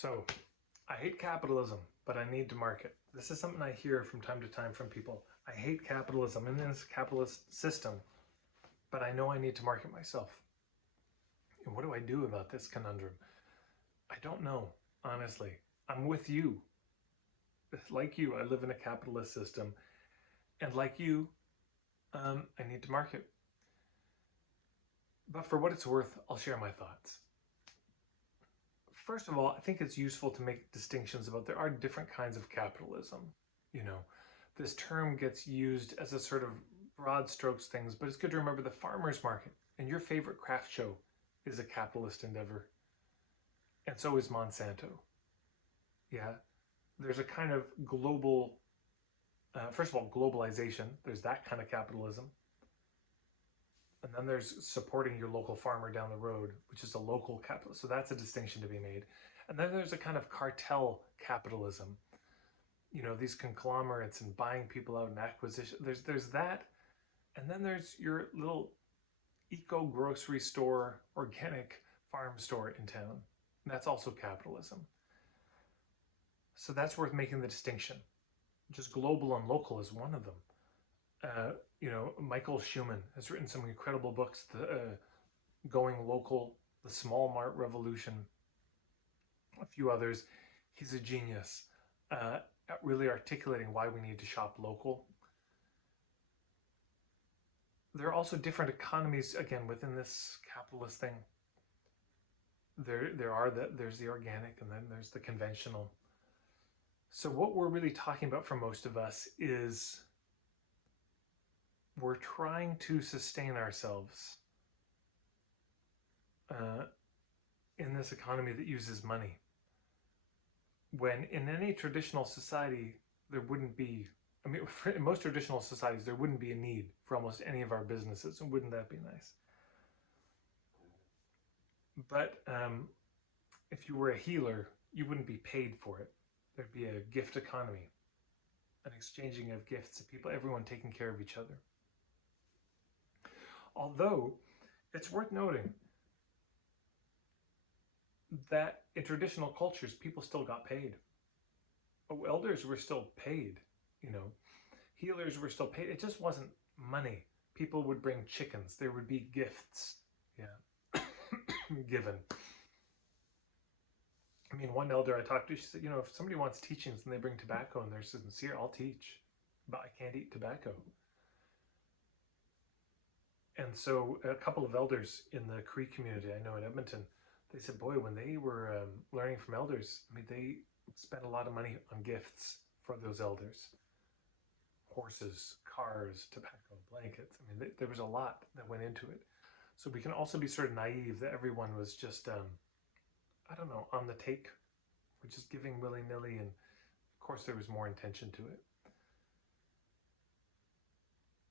So, I hate capitalism, but I need to market. This is something I hear from time to time from people. I hate capitalism in this capitalist system, but I know I need to market myself. And what do I do about this conundrum? I don't know, honestly. I'm with you. Like you, I live in a capitalist system. And like you, I need to market. But for what it's worth, I'll share my thoughts. First of all, I think it's useful to make distinctions about there are different kinds of capitalism. You know, this term gets used as a sort of broad strokes things, but it's good to remember the farmer's market and your favorite craft show is a capitalist endeavor. And so is Monsanto. Yeah, there's a kind of global, first of all, globalization. There's that kind of capitalism. And then there's supporting your local farmer down the road, which is a local capital. So that's a distinction to be made. And then there's a kind of cartel capitalism. You know, these conglomerates and buying people out and acquisition. There's that. And then there's your little eco grocery store, organic farm store in town. And that's also capitalism. So that's worth making the distinction. Just global and local is one of them. Michael Schumann has written some incredible books, Going Local, The Small Mart Revolution, a few others. He's a genius at really articulating why we need to shop local. There are also different economies, again, within this capitalist thing. There's the organic and then there's the conventional. So what we're really talking about for most of us is we're trying to sustain ourselves in this economy that uses money. When in any traditional society, there wouldn't be, in most traditional societies, there wouldn't be a need for almost any of our businesses. And wouldn't that be nice? But if you were a healer, you wouldn't be paid for it. There'd be a gift economy, an exchanging of gifts of people, everyone taking care of each other. Although it's worth noting that in traditional cultures, people still got paid. Elders were still paid, healers were still paid. It just wasn't money. People would bring chickens. There would be gifts, given. One elder I talked to, she said, if somebody wants teachings and they bring tobacco and they're sincere, I'll teach, but I can't eat tobacco. And so a couple of elders in the Cree community I know in Edmonton, they said, boy, when they were learning from elders, they spent a lot of money on gifts for those elders. Horses, cars, tobacco, blankets. There was a lot that went into it. So we can also be sort of naive that everyone was just, on the take. We're just giving willy-nilly, and of course there was more intention to it.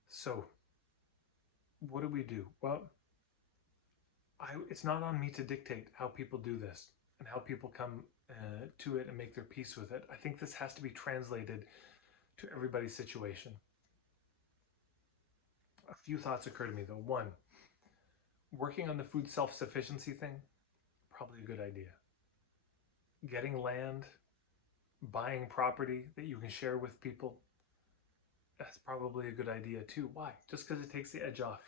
So what do we do? Well, it's not on me to dictate how people do this and how people come to it and make their peace with it. I think this has to be translated to everybody's situation. A few thoughts occur to me though. One, working on the food self-sufficiency thing, probably a good idea. Getting land, buying property that you can share with people, that's probably a good idea too. Why? Just because it takes the edge off.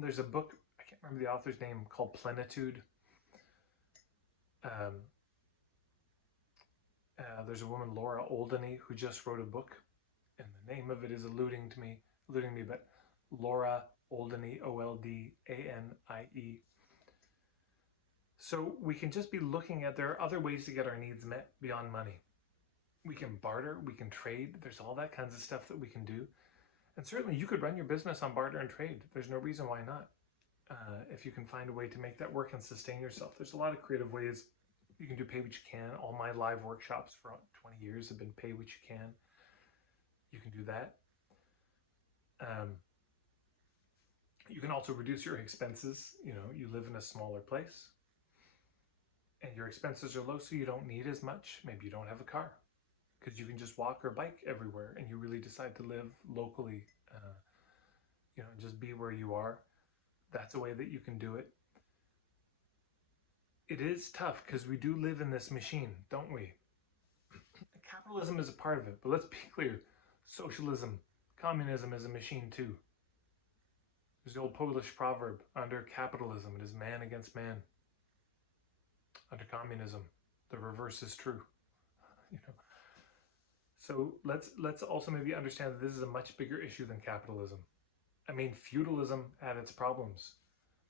There's a book, I can't remember the author's name, called Plenitude. There's a woman, Laura Oldany, who just wrote a book, and the name of it is eluding me, but Laura Oldany, Oldanie. So we can just be looking at, there are other ways to get our needs met beyond money. We can barter, we can trade, there's all that kinds of stuff that we can do. And certainly you could run your business on barter and trade. There's no reason why not. If you can find a way to make that work and sustain yourself. There's a lot of creative ways. You can do pay what you can. All my live workshops for 20 years have been pay what you can. You can do that. You can also reduce your expenses. You live in a smaller place and your expenses are low, so you don't need as much. Maybe you don't have a car because you can just walk or bike everywhere, and you really decide to live locally, just be where you are. That's a way that you can do it. it is tough because we do live in this machine, don't we? Capitalism is a part of it, but let's be clear. Socialism, communism is a machine too. There's the old Polish proverb, under capitalism, it is man against man. Under communism, the reverse is true. You know. So let's also maybe understand that this is a much bigger issue than capitalism. I mean, feudalism had its problems.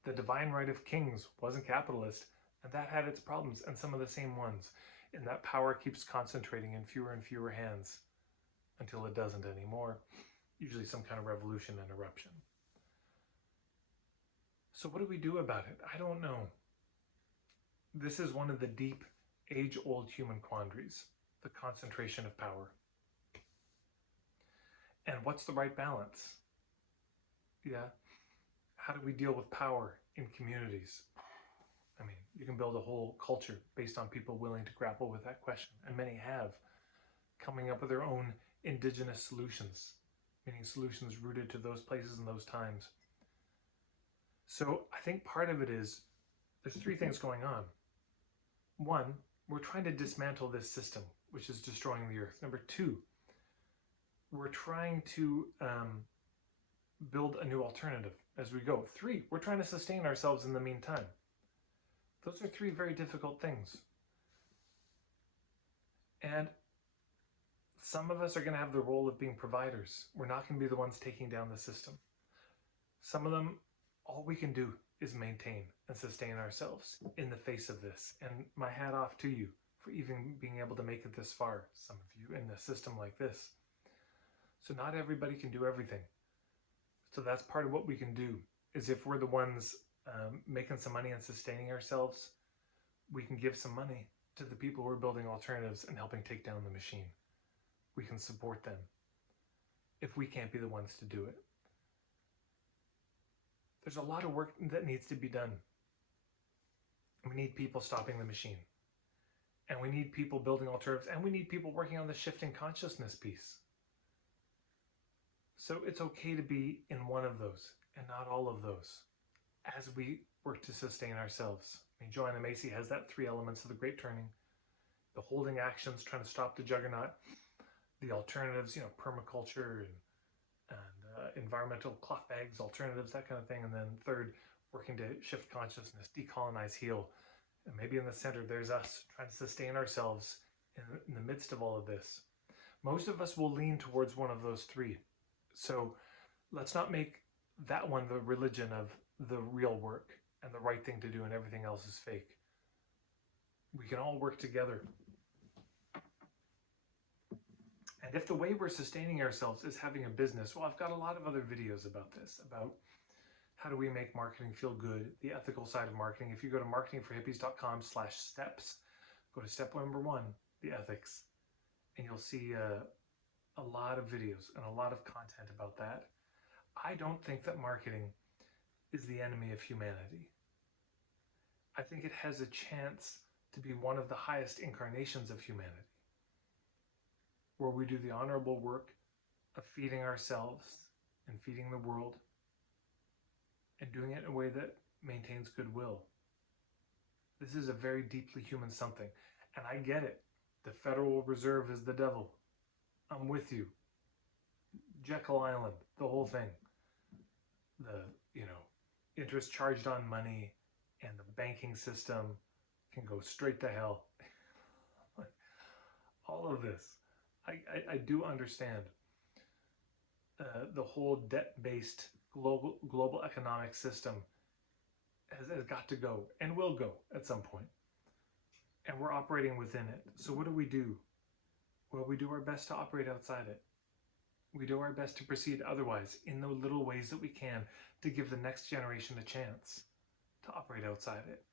The divine right of kings wasn't capitalist, and that had its problems, and some of the same ones, in that power keeps concentrating in fewer and fewer hands until it doesn't anymore, usually some kind of revolution and eruption. So what do we do about it? I don't know. This is one of the deep, age-old human quandaries, the concentration of power. And what's the right balance? Yeah. How do we deal with power in communities? I mean, you can build a whole culture based on people willing to grapple with that question, and many have, coming up with their own indigenous solutions, meaning solutions rooted to those places and those times. So I think part of it is, there's three things going on. One, we're trying to dismantle this system, which is destroying the earth. Number two, we're trying to build a new alternative as we go. Three, we're trying to sustain ourselves in the meantime. Those are three very difficult things. And some of us are going to have the role of being providers. We're not going to be the ones taking down the system. Some of them, all we can do is maintain and sustain ourselves in the face of this. And my hat off to you for even being able to make it this far, some of you, in a system like this. So not everybody can do everything. So that's part of what we can do, is if we're the ones making some money and sustaining ourselves, we can give some money to the people who are building alternatives and helping take down the machine. We can support them if we can't be the ones to do it. There's a lot of work that needs to be done. We need people stopping the machine. And we need people building alternatives. And we need people working on the shifting consciousness piece. So it's okay to be in one of those and not all of those as we work to sustain ourselves. I mean, Joanna Macy has that three elements of the Great Turning. The holding actions, trying to stop the juggernaut. The alternatives, you know, permaculture and environmental cloth bags, alternatives, that kind of thing. And then third, working to shift consciousness, decolonize, heal. And maybe in the center, there's us trying to sustain ourselves in the midst of all of this. Most of us will lean towards one of those three. So let's not make that one the religion of the real work and the right thing to do and everything else is fake. We can all work together. And if the way we're sustaining ourselves is having a business, well, I've got a lot of other videos about this, about how do we make marketing feel good, the ethical side of marketing. If you go to marketingforhippies.com/steps, go to step number 1, the ethics, and you'll see a lot of videos and a lot of content about that. I don't think that marketing is the enemy of humanity. I think it has a chance to be one of the highest incarnations of humanity, where we do the honorable work of feeding ourselves and feeding the world and doing it in a way that maintains goodwill. This is a very deeply human something. And I get it. The Federal Reserve is the devil. I'm with you. Jekyll Island, the whole thing. The, interest charged on money and the banking system can go straight to hell. All of this. I do understand the whole debt-based global economic system has got to go and will go at some point. And we're operating within it. So what do? Well, we do our best to operate outside it. We do our best to proceed otherwise in the little ways that we can to give the next generation a chance to operate outside it.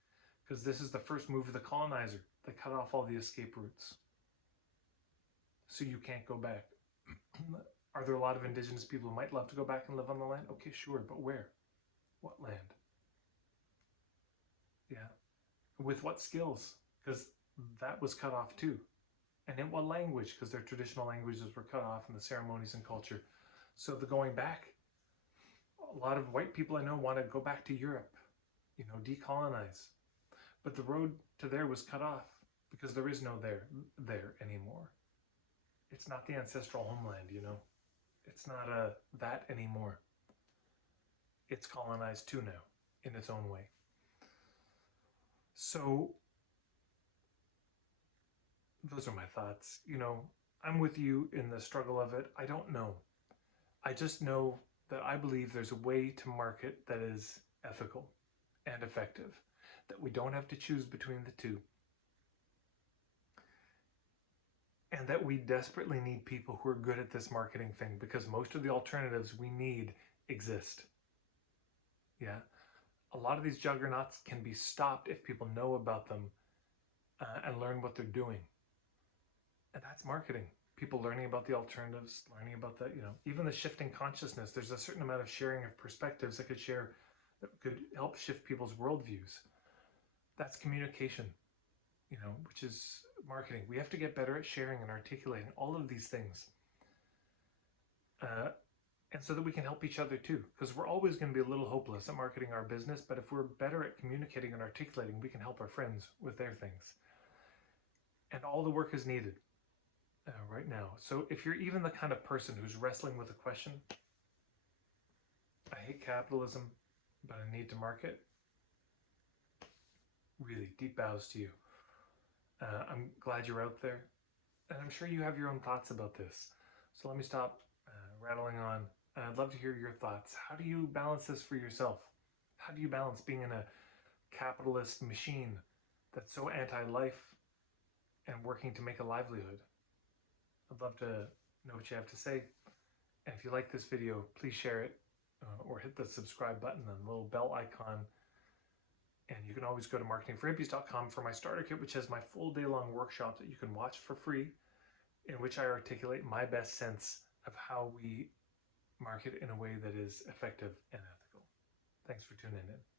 Because this is the first move of the colonizer. They cut off all the escape routes. So you can't go back. Are there a lot of indigenous people who might love to go back and live on the land? Okay, sure, but where? What land? Yeah. With what skills? Because that was cut off too. And in what language? Because their traditional languages were cut off in the ceremonies and culture. So the going back, a lot of white people I know want to go back to Europe, decolonize. but the road to there was cut off because there is no there anymore. It's not the ancestral homeland, you know. It's not that anymore. It's colonized too now, in its own way. So those are my thoughts. You know, I'm with you in the struggle of it. I don't know. I just know that I believe there's a way to market that is ethical and effective, that we don't have to choose between the two, and that we desperately need people who are good at this marketing thing, because most of the alternatives we need exist. Yeah. A lot of these juggernauts can be stopped if people know about them and learn what they're doing. And that's marketing. People learning about the alternatives, learning about the, you know, even the shifting consciousness. There's a certain amount of sharing of perspectives that could help shift people's worldviews. That's communication, you know, which is marketing. We have to get better at sharing and articulating all of these things. And so that we can help each other too, because we're always going to be a little hopeless at marketing our business, but if we're better at communicating and articulating, we can help our friends with their things. And all the work is needed right now. So if you're even the kind of person who's wrestling with a question, I hate capitalism, but I need to market, really deep bows to you. I'm glad you're out there, and I'm sure you have your own thoughts about this. So let me stop rattling on. I'd love to hear your thoughts. How do you balance this for yourself? How do you balance being in a capitalist machine that's so anti-life and working to make a livelihood? I'd love to know what you have to say. And if you like this video, please share it or hit the subscribe button and the little bell icon. And you can always go to marketingforhippies.com for my starter kit, which has my full day-long workshop that you can watch for free, in which I articulate my best sense of how we market in a way that is effective and ethical. Thanks for tuning in.